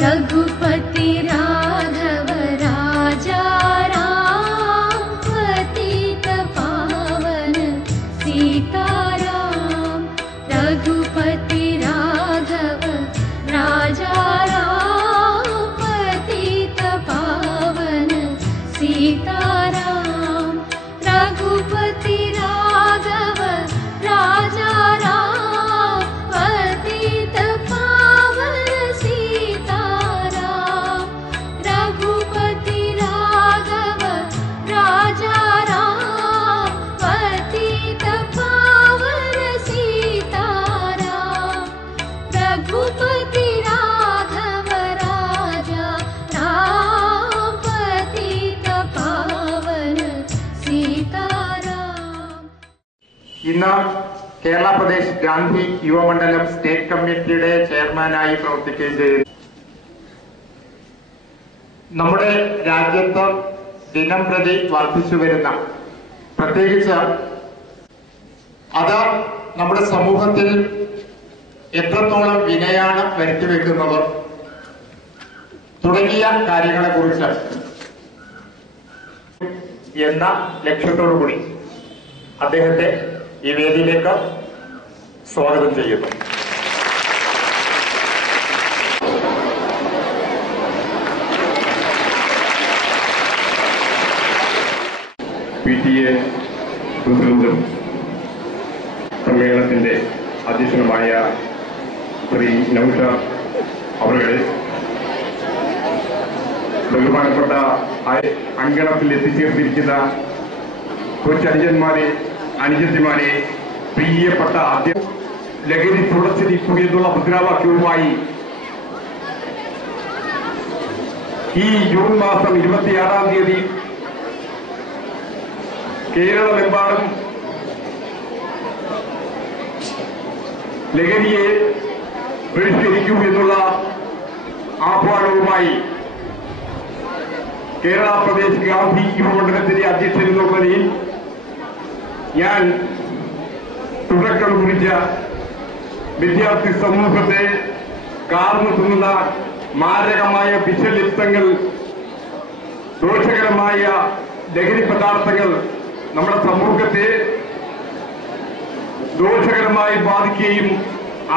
रघुपति राघव राजा राम पतित पावन सीताराम। रघुपति राघव राजा राम पतित पावन सीताराम। रघुपति राघव राजा राम पतित पावन सीताराम। रघुपति राघव राजा राम पतित पावन सीताराम। रघुपति राघव राजा राम पतित पावन सीताराम। ഇന്ന് കേരള പ്രദേശ് ഗാന്ധി യുവമണ്ഡലം സ്റ്റേറ്റ് കമ്മിറ്റിയുടെ ചെയർമാനായി പ്രവർത്തിക്കുകയും ചെയ്തു. നമ്മുടെ രാജ്യത്ത് ദിനം പ്രതി വർദ്ധിച്ചു വരുന്ന, പ്രത്യേകിച്ച് അത് നമ്മുടെ സമൂഹത്തിൽ എത്രത്തോളം വിനയാണ് വരുത്തിവെക്കുന്നത് തുടങ്ങിയ കാര്യങ്ങളെക്കുറിച്ച് എന്ന ലക്ഷ്യത്തോടുകൂടി അദ്ദേഹത്തെ ഈ വേദിയിലേക്ക് സ്വാഗതം ചെയ്യുന്നു. PTA പ്രസിഡന്റും സമ്മേളനത്തിന്റെ അധ്യക്ഷനുമായ ശ്രീ നൗഷാദ് അവരുടെ ബഹുമാനപ്പെട്ട അങ്കണത്തിൽ എത്തിച്ചേർന്നിരിക്കുന്ന കൊച്ചനുജന്മാരെ, അനുജത്തിമാരെ, പ്രിയപ്പെട്ട ലഹരി തുടച്ചിരിക്കൂ എന്നുള്ള മുദ്രാവാക്യവുമായി ഈ ജൂൺ മാസം 26-ാം തീയതി കേരളമെമ്പാടും ലഹരിയെ ബഹിഷ്കരിക്കൂ എന്നുള്ള ആഹ്വാനവുമായി കേരള പ്രദേശ് ഗാന്ധി യുവമണ്ഡലത്തിന്റെ അധ്യക്ഷൻ എന്ന നിലയിൽ ഞാൻ തുടക്കം കുറിച്ച വിദ്യാർത്ഥി സമൂഹത്തെ കാർന്നു തിന്നുന്ന മാരകമായ വിഷലിപ്തങ്ങൾ, ദോഷകരമായ ലഹരി പദാർത്ഥങ്ങൾ നമ്മുടെ സമൂഹത്തെ ദോഷകരമായി ബാധിക്കുകയും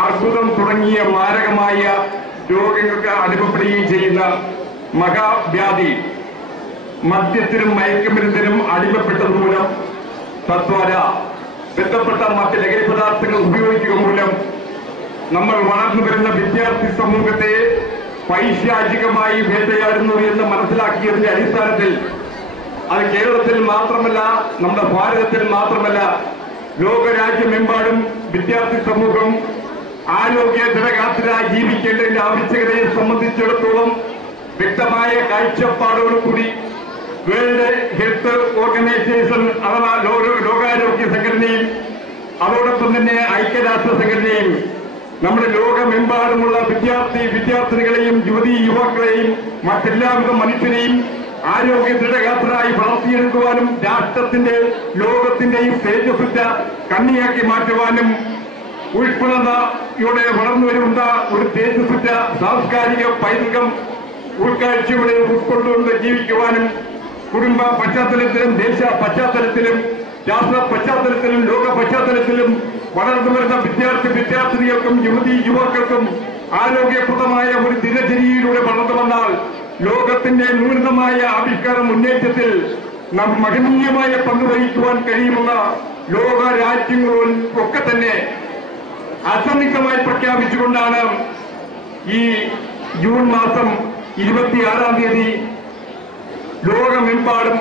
അർബുദം തുടങ്ങിയ മാരകമായ രോഗങ്ങൾക്ക് അനുഭവപ്പെടുകയും ചെയ്യുന്ന മഹാവ്യാധി മദ്യത്തിനും മയക്കുമരുന്നിനും അടിമപ്പെട്ടതുമൂലം, തദ്വാര ബന്ധപ്പെട്ട മറ്റ് ലഹരി പദാർത്ഥങ്ങൾ ഉപയോഗിക്കുക മൂലം നമ്മൾ വളർന്നു വരുന്ന വിദ്യാർത്ഥി സമൂഹത്തെ പൈശാചികമായി വേട്ടയാടുന്നു എന്ന് മനസ്സിലാക്കിയതിന്റെ അടിസ്ഥാനത്തിൽ അത് കേരളത്തിൽ മാത്രമല്ല, നമ്മുടെ ഭാരതത്തിൽ മാത്രമല്ല, ലോകരാജ്യമെമ്പാടും വിദ്യാർത്ഥി സമൂഹം ആരോഗ്യ ദൃഢഗാത്രരായി ജീവിക്കേണ്ടതിന്റെ ആവശ്യകതയെ സംബന്ധിച്ചിടത്തോളം വ്യക്തമായ കാഴ്ചപ്പാടോടുകൂടി വേൾഡ് ഹെൽത്ത് ഓർഗനൈസേഷൻ അഥവാ ലോകാരോഗ്യ സംഘടനയും അതോടൊപ്പം തന്നെ ഐക്യരാഷ്ട്ര സംഘടനയും നമ്മുടെ ലോകമെമ്പാടുമുള്ള വിദ്യാർത്ഥിനികളെയും യുവതീ യുവാക്കളെയും മറ്റെല്ലാവിധ മനുഷ്യരെയും ആരോഗ്യ ദൃഢഗാത്രരായി വളർത്തിയെടുക്കുവാനും ലോകത്തിന്റെയും തേജസ്സുറ്റ കണ്ണിയാക്കി മാറ്റുവാനും ഉൾപ്പെടുന്നയോടെ വളർന്നു വരുന്ന ഒരു തേജസ്സുറ്റ സാംസ്കാരിക പൈതൃകം ഉൾക്കാഴ്ചയോടെ ഉൾക്കൊണ്ടുകൊണ്ട് ജീവിക്കുവാനും കുടുംബ പശ്ചാത്തലത്തിലും ദേശ പശ്ചാത്തലത്തിലും രാഷ്ട്ര പശ്ചാത്തലത്തിലും ലോക പശ്ചാത്തലത്തിലും വളർന്നു വരുന്ന വിദ്യാർത്ഥിനികൾക്കും യുവതീ യുവാക്കൾക്കും ആരോഗ്യപ്രദമായ ഒരു ദിനചര്യയിലൂടെ വളർന്നു വന്നാൽ ലോകത്തിന്റെ നൂതനമായ ആവിഷ്കാര മുന്നേറ്റത്തിൽ മഹനീയമായ പങ്ക് വഹിക്കുവാൻ കഴിയുമെന്ന ലോക രാജ്യങ്ങളൊക്കെ തന്നെ അസന്നിഗ്ധമായി പ്രഖ്യാപിച്ചുകൊണ്ടാണ് ഈ ജൂൺ മാസം 26-ാം തീയതി ലോകമെമ്പാടും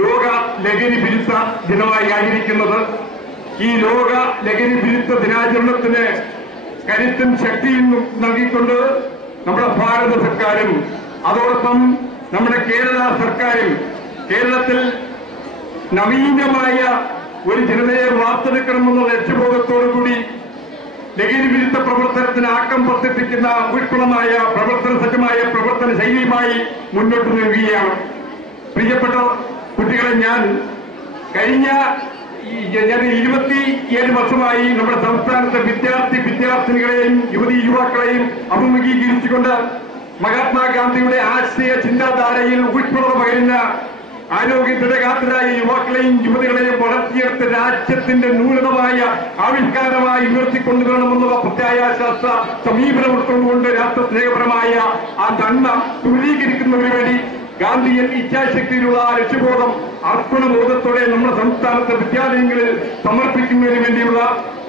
ലോക ലഹരി വിരുദ്ധ ദിനമായി ആചരിക്കുന്നത്. ഈ ലോക ലഹരി വിരുദ്ധ ദിനാചരണത്തിന് കരുത്തും ശക്തിയും നൽകിക്കൊണ്ട് നമ്മുടെ ഭാരത സർക്കാരും അതോടൊപ്പം നമ്മുടെ കേരള സർക്കാരും കേരളത്തിൽ നവീനമായ ഒരു ജനതയെ വാർത്തെടുക്കണമെന്ന ലക്ഷ്യബോധത്തോടുകൂടി ലഹരി വിരുദ്ധ പ്രവർത്തനത്തിന് ആക്കം വർദ്ധിപ്പിക്കുന്ന വിപുലമായ സജ്ജമായ പ്രവർത്തന ശൈലിയുമായി മുന്നോട്ട് നീങ്ങുകയാണ്. പ്രിയപ്പെട്ട കുട്ടികളെ, ഞാൻ കഴിഞ്ഞ 27 വർഷമായി നമ്മുടെ സംസ്ഥാനത്തെ വിദ്യാർത്ഥിനികളെയും യുവതീ യുവാക്കളെയും അഭിമുഖീകരിച്ചുകൊണ്ട് മഹാത്മാഗാന്ധിയുടെ ആശയ ചിന്താധാരയിൽ ഉൾപ്പെടുന്ന പകരുന്ന ആരോഗ്യത്തിരകാത്തരായ യുവാക്കളെയും യുവതികളെയും വളർത്തിയെടുത്ത് രാജ്യത്തിന്റെ നൂതനമായ ആവിഷ്കാരമായി ഉയർത്തിക്കൊണ്ടുവരണമെന്നുള്ള പ്രത്യാശാസ്ത്ര സമീപനം ഉൾക്കൊണ്ടുകൊണ്ട് രാഷ്ട്രസ്നേഹപരമായ ആ നന്മ ദൂരീകരിക്കുന്നതിന് വേണ്ടി ഗാന്ധിയൻ ഇച്ഛാശക്തിയിലുള്ള ആ ലക്ഷ്യബോധം അർപ്പണബോധത്തോടെ നമ്മുടെ സംസ്ഥാനത്തെ വിദ്യാലയങ്ങളിൽ സമർപ്പിക്കുന്നതിന് വേണ്ടിയുള്ള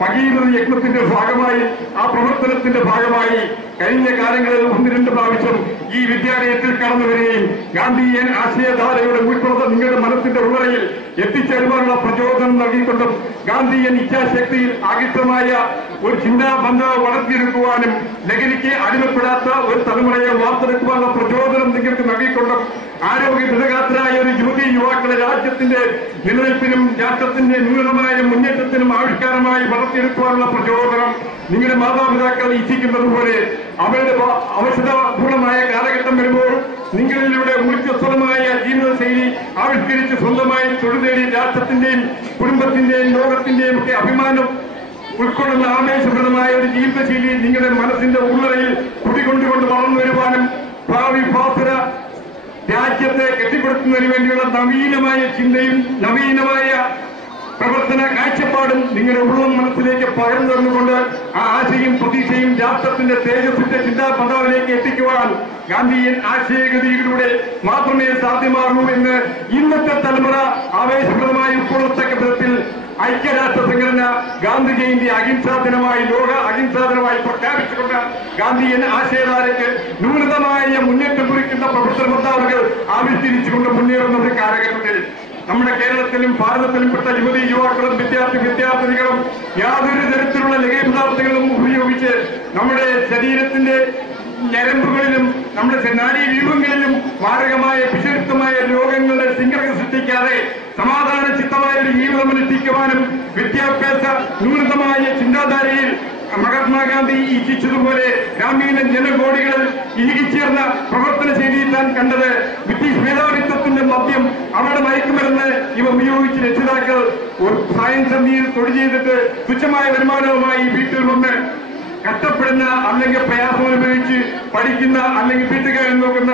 ഭഗീരഥ യജ്ഞത്തിന്റെ ഭാഗമായി ആ പ്രവർത്തനത്തിന്റെ ഭാഗമായി കഴിഞ്ഞ കാലങ്ങളിൽ 1-2 പ്രാവശ്യം ഈ വിദ്യാലയത്തിൽ കടന്നു വരികയും ഗാന്ധിയൻ ആശയധാരയുടെ ഉൾപ്പെടുന്ന നിങ്ങളുടെ മനസ്സിന്റെ ഉള്ളറയിൽ എത്തിച്ചേരുവാനുള്ള പ്രചോദനം നൽകിക്കൊണ്ടും ഗാന്ധിയൻ ഇച്ഛാശക്തിയിൽ ആകൃഷ്ടമായ ഒരു ചിന്താബന്ധം വളർത്തിയെടുക്കുവാനും ലഹരിക്ക് അടിമപ്പെടാത്ത ഒരു തലമുറയെ വാർത്തെടുക്കുവാനുള്ള പ്രചോദനം നിങ്ങൾക്ക് നൽകിക്കൊണ്ടും ആരോഗ്യ ദൃഢഗാത്രരായ ഒരു യുവതി യുവാക്കളെ രാജ്യത്തിന്റെ നിലനിൽപ്പിനും രാഷ്ട്രത്തിന്റെ നൂതനമായ മുന്നേറ്റത്തിനും ആവിഷ്കാരമായി വളർത്തിയെടുക്കുവാനുള്ള പ്രചോദനം നിങ്ങളുടെ മാതാപിതാക്കൾ ഇച്ഛിക്കുന്നത് പോലെ അവരുടെ അവസരപൂർണമായ കാലഘട്ടം വരുമ്പോൾ നിങ്ങളിലൂടെ ഊർജ്ജസ്വലമായ ജീവിതശൈലി ആവിഷ്കരിച്ച് സ്വന്തമായി തൊഴിൽ നേടി രാഷ്ട്രത്തിന്റെയും കുടുംബത്തിന്റെയും ലോകത്തിന്റെയും ഒക്കെ അഭിമാനം ഉൾക്കൊള്ളുന്ന ആവേശപ്രദമായ ഒരു ജീവിതശൈലി നിങ്ങളുടെ മനസ്സിന്റെ ഉള്ളറയിൽ കുടികൊണ്ടുകൊണ്ട് വളർന്നു വരുവാനും ഭാവി ഭാസുര രാജ്യത്തെ കെട്ടിപ്പടുക്കുന്നതിന് വേണ്ടിയുള്ള നവീനമായ ചിന്തയും നവീനമായ പ്രവർത്തന കാഴ്ചപ്പാടും നിങ്ങളുടെ ഉള്ളം മനസ്സിലേക്ക് പകർന്നു തന്നുകൊണ്ട് ആ ആശയും പ്രതീക്ഷയും രാഷ്ട്രത്തിന്റെ തേജസ്സിന്റെ ചിന്താപഥാവിലേക്ക് എത്തിക്കുവാൻ ഗാന്ധിയൻ ആശയഗതിയിലൂടെ മാത്രമേ സാധ്യമാകൂ എന്ന് ഇന്നത്തെ തലമുറ ആവേശപ്രദമായി ഉൾക്കൊള്ളത്തക്ക വിധത്തിൽ ഐക്യരാഷ്ട്ര സംഘടന ഗാന്ധി ജയന്തി അഹിംസാ ദിനമായി ലോക അഹിംസാ ദിനമായി പ്രഖ്യാപിച്ചുകൊണ്ട് ഗാന്ധിയൻ ആശയധാരയ്ക്ക് നൂതനമായ മുന്നേറ്റം കുറിക്കുന്ന പ്രവർത്തന പന്ഥാവുകൾ ആവിഷ്കരിച്ചുകൊണ്ട് മുന്നേറുന്ന ഒരു കാലഘട്ടത്തിൽ നമ്മുടെ കേരളത്തിലും ഭാരതത്തിലും പെട്ട യുവതി യുവാക്കളും വിദ്യാർത്ഥിനികളും യാതൊരു തരത്തിലുള്ള ലഹരി പദാർത്ഥങ്ങളും ഉപയോഗിച്ച് നമ്മുടെ ശരീരത്തിന്റെ ഞരമ്പുകളിലും നമ്മുടെ നാഡീവ്യൂഹങ്ങളിലും മാരകമായ വിഷലിപ്തമായ രോഗങ്ങളുടെ ശൃംഖല സൃഷ്ടിക്കാതെ സമാധാന ചിത്തമായ ഒരു ജീവിതം അനുഷ്ഠിക്കുവാനും വിദ്യാഭ്യാസ നൂതനമായ ചിന്താധാരയിൽ മഹാത്മാഗാന്ധി ഇച്ഛിച്ചതുപോലെ ഗ്രാമീണ ജനകോടികളിൽ ഇഴുകിച്ചേർന്ന പ്രവർത്തന ശൈലിയിൽ താൻ കണ്ടത് ബ്രിട്ടീഷ് മേധാവിത്വത്തിന്റെ മദ്യം അവരുടെ മയക്കുമരുന്ന് ഇവ ഉപയോഗിച്ച് രക്ഷിതാക്കൾ സായം സന്ധിയിൽ തൊഴിൽ ചെയ്തിട്ട് തുച്ഛമായ വരുമാനവുമായി വീട്ടിൽ വന്ന് കഷ്ടപ്പെടുന്ന അല്ലെങ്കിൽ പ്രയാസം അനുഭവിച്ച് പഠിക്കുന്ന അല്ലെങ്കിൽ വീട്ടുകാരൻ നോക്കുന്ന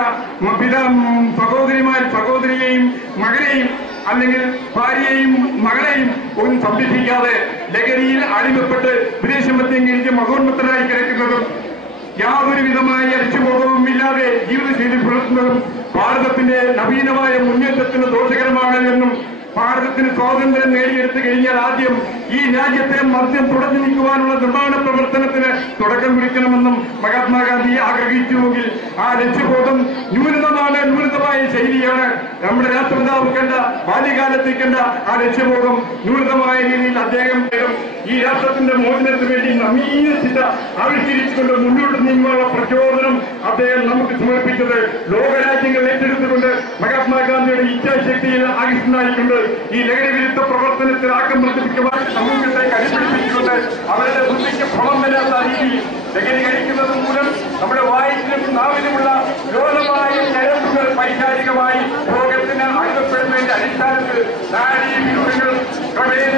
സഹോദരിയെയും മകനെയും അല്ലെങ്കിൽ ഭാര്യയെയും മകളെയും ഒന്നും സംരക്ഷിക്കാതെ ലഹരിയിൽ അടിമപ്പെട്ട് വിദേശം മദ്യം കഴിച്ച് മഹോന്നതരായി കിടക്കുന്നതും യാതൊരു വിധമായ ലക്ഷ്യബോധവും ഇല്ലാതെ ജീവിതശൈലി പുലർത്തുന്നതും ഭാരതത്തിന്റെ നവീനമായ മുന്നേറ്റത്തിന് ദോഷകരമാണ് എന്നും ഭാരതത്തിന് സ്വാതന്ത്ര്യം നേടിയെടുത്തു കഴിഞ്ഞാൽ ആദ്യം ഈ രാജ്യത്തെ മദ്യം തുടച്ചു നീക്കുവാനുള്ള നിർമ്മാണ പ്രവർത്തനത്തിന് തുടക്കം കുറിക്കണമെന്നും മഹാത്മാഗാന്ധി ആഗ്രഹിച്ചുവെങ്കിൽ ആ ലക്ഷ്യബോധം ന്യൂനമായ ശൈലിയാണ് നമ്മുടെ രാഷ്ട്രപിതാവ് കണ്ട ബാല്യകാലത്തിൽ കണ്ട ആ ലക്ഷ്യബോധം ന്യൂനമായ രീതിയിൽ അദ്ദേഹം ഈ രാഷ്ട്രത്തിന്റെ മോചനത്തിന് വേണ്ടി നവീന ചിന്ത ആവിഷ്കരിച്ചുകൊണ്ട് മുന്നോട്ട് നീങ്ങുവാനുള്ള പ്രചോദനം അദ്ദേഹം നമുക്ക് സമർപ്പിച്ചത് ലോകരാജ്യങ്ങൾ ഏറ്റെടുത്തുകൊണ്ട് മഹാത്മാഗാന്ധിയുടെ ഇച്ഛാശക്തിയിൽ ആകൃഷ്ടനായിക്കൊണ്ട് ഈ ലഹരി വിരുദ്ധ പ്രവർത്തനത്തിൽ ആക്കം വർദ്ധിപ്പിക്കുവാൻ സമൂഹത്തെ കൈപിടിപ്പിച്ചുകൊണ്ട് അവരുടെ ബുദ്ധിക്ക് ഭ്രമം വരാത്ത രീതിയിൽ ലഹരി കഴിക്കുന്നത് മൂലം നമ്മുടെ വായിലും നാവിലുമുള്ള ലോകമായ ഞരമ്പുകൾ പൈശാചികമായി രോഗത്തിന് അടിമപ്പെടുന്നതിന്റെ അടിസ്ഥാനത്തിൽ നാഡീവ്യൂഹങ്ങൾ ക്രമേണ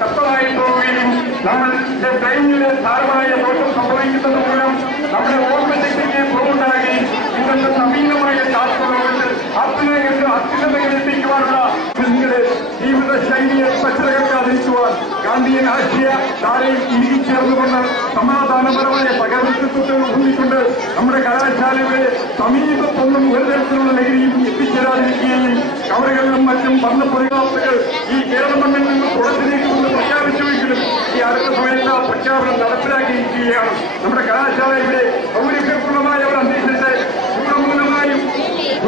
ശക്തമായി പോവുകയും നമ്മളുടെ ബ്രെയിനിന് സാരമായ ദോഷം സംഭവിക്കുന്നത് മൂലം നമ്മുടെ ഓർമ്മശക്തിക്ക് കുറവുണ്ടാകുകയും ഇന്നത്തെ നവീനമായ ശാസ്ത്രലോകത്തിൽ അത്യുന്നതകളിലെത്തിക്കുവാനുള്ള നിങ്ങളുടെ ജീവിത ശൈലിയെ പച്ചതകർക്കാതിരിക്കുവാൻ ഗാന്ധിയൻ ആശയ ധാരയിൽ ഇരിച്ചേർന്നുകൊണ്ട് സമാധാനപരമായ സഹവർത്തിത്വത്തിൽ ഊന്നിക്കൊണ്ട് നമ്മുടെ കലാശാലയുടെ സമീപത്തൊന്നും ഒരു തരത്തിലുള്ള ലഹരിയും എത്തിച്ചേരാതിരിക്കുകയും കവറുകളിലും മറ്റും വർണ്ണപ്പൊടികാത്തുകൾ ഈ കേരള മണ്ണിൽ നിന്ന് തുടച്ചിരിക്കുമെന്ന് പ്രഖ്യാപിച്ചുവെങ്കിലും ഈ അടുത്ത സമയത്ത് ആ പ്രഖ്യാപനം നടപ്പിലാക്കിയിരിക്കുകയാണ്. നമ്മുടെ കലാശാലയുടെ സൗകര്യപൂർണമായ ഒരു അന്തരീക്ഷത്തെ പൂർണ്ണമൂലമായും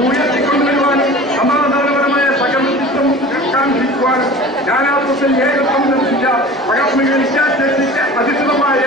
ഉയർത്തിക്കൊണ്ടുവരുവാനും സമാധാനപരമായ സഹവർത്തിത്വം കാണിക്കുവാനും നാനാത്വത്തിൽ ഏകത്വം ദർശിച്ച മഹാത്മക ഇച്ഛാശക്തിക്ക് അധിഷ്ഠിതമായ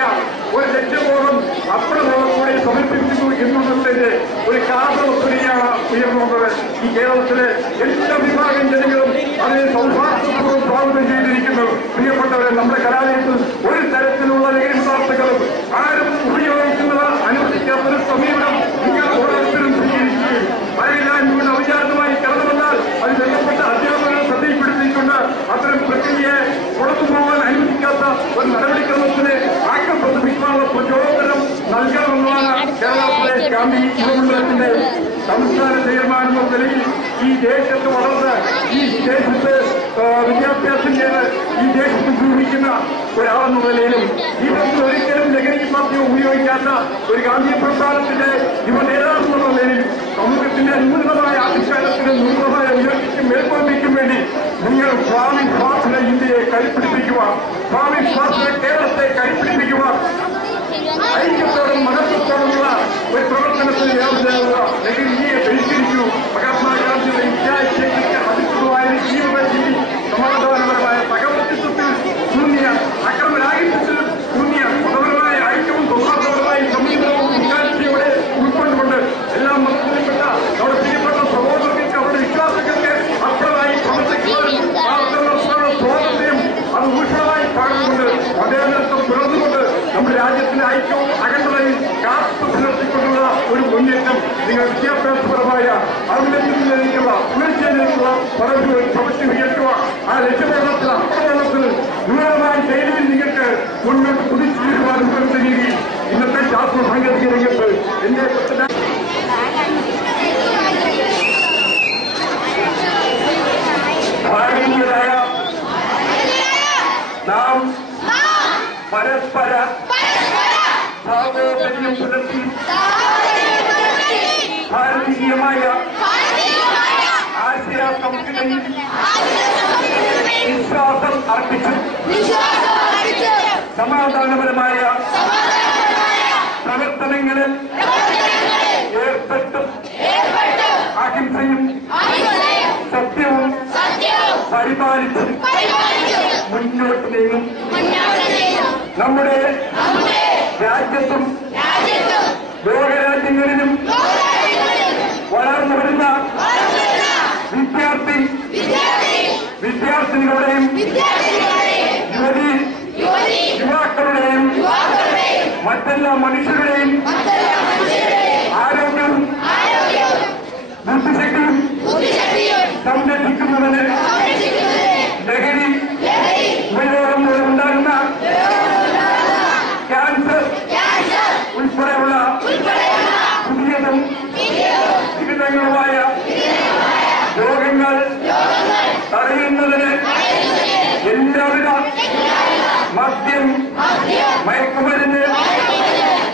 ഒരു ലക്ഷ്യബോധം അർപ്പണബോധത്തോടെ സമർപ്പിക്കുന്നു എന്നുള്ളതിന്റെ ഒരു കാരണമാണ് ഉയർന്നുവന്നത്. ഈ കേരളത്തിലെ എല്ലാ വിഭാഗം ജനങ്ങളും അതിനെ സൗഹാർദ്ദപൂർവ്വം സ്വാഗതം ചെയ്തിരിക്കുന്നു. പ്രിയപ്പെട്ടവരെ, നമ്മുടെ കലാലയത്തിൽ ഒരു തരത്തിലുള്ള ലഹരി പദാർത്ഥങ്ങളും ആരും ഉപയോഗിക്കുന്നത് അനുവദിക്കാത്തൊരു സമീപനം നിങ്ങൾ ഓരോരുത്തരും സ്വീകരിക്കുകയും അതിനെല്ലാം അവിചാരിതമായി കടന്നു വന്നാൽ അത് ബന്ധപ്പെട്ട അധ്യാപകരെ ശ്രദ്ധയിൽപ്പെടുത്തിക്കൊണ്ട് അത്തരം പ്രക്രിയയെ പുറത്തു പോകാൻ അനുവദിക്കാത്ത ഒരു നടപടിക്രമത്തിന് ആക്കം പ്രദർശിപ്പിക്കാനുള്ള പ്രചോദനം നൽകണമെന്നാണ് കേരളത്തിലെ ഗാന്ധി യുവമണ്ഡലത്തിന്റെ സംസ്ഥാന ചെയർമാൻ എന്ന നിലയിൽ ഈ ദേശത്ത് വളർന്ന് ഈ ദേശത്ത് വിദ്യാഭ്യാസം ചെയ്ത് ഈ ദേശത്ത് ജീവിക്കുന്ന ഒരാളെന്ന നിലയിലും ഈ ബന്ധം ഒരിക്കലും ലഹരി മദ്യം ഉപയോഗിക്കാത്ത ഒരു ഗാന്ധി പ്രസ്ഥാനത്തിന്റെ യുവ നേതാവെന്നുള്ള നിലയിൽ സമൂഹത്തിന്റെ നൂതനമായ ആവിഷ്കാരത്തിന് നൂതനമായ ഉയർച്ചയ്ക്കും മേൽക്കോയ്മയ്ക്കും വേണ്ടി നിങ്ങൾ സ്വാമി സ്വാശ്രയ ഇന്ത്യയെ കൈപ്പിടിപ്പിക്കുക, സ്വാമി സ്വാശ്രയ കേരളത്തെ കൈപ്പിടിപ്പിക്കുക, ഐക്യത്തോടും മഹത്വത്തോടുമുള്ള ഒരു പ്രവർത്തനത്തിന് വ്യാപൃതരാകുക. ലഹരിയെ ബഹിഷ്കരിക്കൂ. മഹാത്മാഗാന്ധിയുടെ ഇച്ഛാശക്തിക്ക് അതിശുദ്ധമായ ജീവിത രീതി സമാധാനപരമായ സഹവർത്തിത്വത്തിൽ ശൂന്യ അക്രമരാഹിത്യത്തിൽ ശൂന്യ മതപരമായ ഐക്യവും സൗഹാർദ്ദപരമായ സമീപനവും വിശാലതയോടെ ഉൾക്കൊണ്ടുകൊണ്ട് എല്ലാ മതത്തിൽപ്പെട്ട നമ്മുടെ പ്രിയപ്പെട്ട സഹോദരങ്ങൾക്ക് അവരുടെ വിശ്വാസങ്ങൾക്ക് അർത്ഥമായി പ്രവർത്തിക്കുവാനും സ്വാതന്ത്ര്യം അത് ഊഷ്മളമായി പാടുന്നുണ്ട്. മതേതരത്വം തുറന്നുകൊണ്ട് നമ്മുടെ രാജ്യത്തിന്റെ ഐക്യവും അഖണ്ഡതയും കാത്തു പുലർത്തിക്കൊണ്ടുള്ള ഒരു മുന്നേറ്റം നിങ്ങൾ വിദ്യാഭ്യാസപരമായ ഔന്നത്യത്തിലേക്കുള്ള ഉയർച്ചയിലേക്കുള്ള പദവികൾ പ്രവൃത്തി ഉയർത്തുക. ആ ലക്ഷ്യപ്രകടനത്തിൽ അപ്രകടനത്തിൽ നൂതനമായ ശൈലിയിൽ നിങ്ങൾക്ക് മുന്നോട്ട് കുതിച്ചുയരുവാൻ ഉപകരിച്ച രീതിയിൽ ഇന്നത്തെ ശാസ്ത്ര സാങ്കേതിക രംഗത്ത് എന്റെ ഭാരതീയരായ നാം പരസ്പര സാഹോദര്യം പുലർത്തി ഭാരതീയമായ ആശയ സംസ്കൃതിയിൽ വിശ്വാസം അർപ്പിച്ചു സമാധാനപരമായ പ്രവർത്തനങ്ങളിൽ ഏർപ്പെട്ടും അഹിംസയും സത്യവും പരിപാലിച്ച് മുന്നോട്ട് നീങ്ങും. നമ്മുടെ രാജ്യത്തും ലോകരാജ്യങ്ങളിലും വളർന്നു വരുന്ന വിദ്യാർത്ഥിനികളുടെയും യുവാക്കളുടെയും മറ്റെല്ലാ മനുഷ്യരുടെയും ആരോഗ്യവും ബുദ്ധിശക്തിയും സംരക്ഷിക്കുന്നതിന് ലഹരി ഉപയോഗം മൂലമുണ്ടാകുന്ന ക്യാൻസർ ഉൾപ്പെടെയുള്ള പുതിയതും വിവിധങ്ങളുമായ രോഗങ്ങൾ തടയുന്നതിന് എല്ലാവിധ മദ്യം, മയക്കുമരുന്ന്,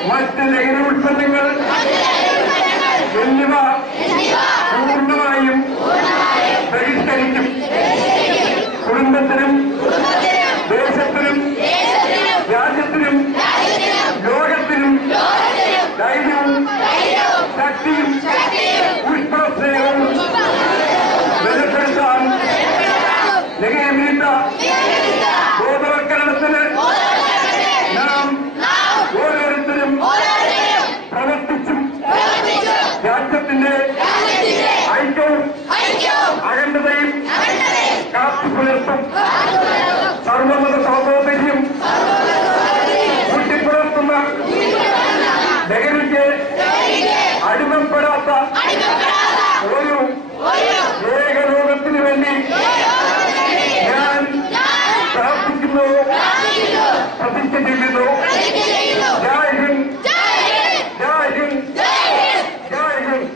മറ്റ് ലഹരി ഉൽപ്പന്നങ്ങൾ എന്നിവ പൂർണ്ണമായും ബഹിഷ്കരിക്കും. കുടുംബത്തിനും ദേശത്തിനും രാജ്യത്തിനും ലോകത്തിനും ധൈര്യവും ശക്തിയും പുഷ്പസ്നേഹവും ബലപ്പെടുത്താൻ ലഹരിവിരുദ്ധ ബോധവൽക്കരണത്തിന് നാം ഓരോരുത്തരും പ്രവർത്തിച്ചും രാജ്യത്തിന്റെ ഐക്യവും അഖണ്ഡതയും കാത്തുപുലർത്തും. സർവമത സാഹോദര്യം കൂട്ടിപ്പുലർത്തുന്ന ലഹരിക്ക് അടിമപ്പെടാത്ത ഒരു ഏകലോകത്തിന് വേണ്ടി ഞാൻ പ്രാർത്ഥിക്കുന്നു, പ്രതിജ്ഞ ചെയ്യുന്നു. ജയ് ഹിന്ദ്, ജയ് ഹിന്ദ്, ജയ് ഹിന്ദ്.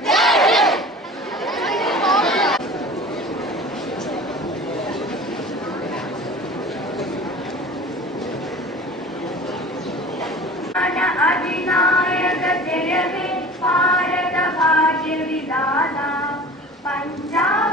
अधिनायक जय हे भारत भाग्य विधाता पंजाब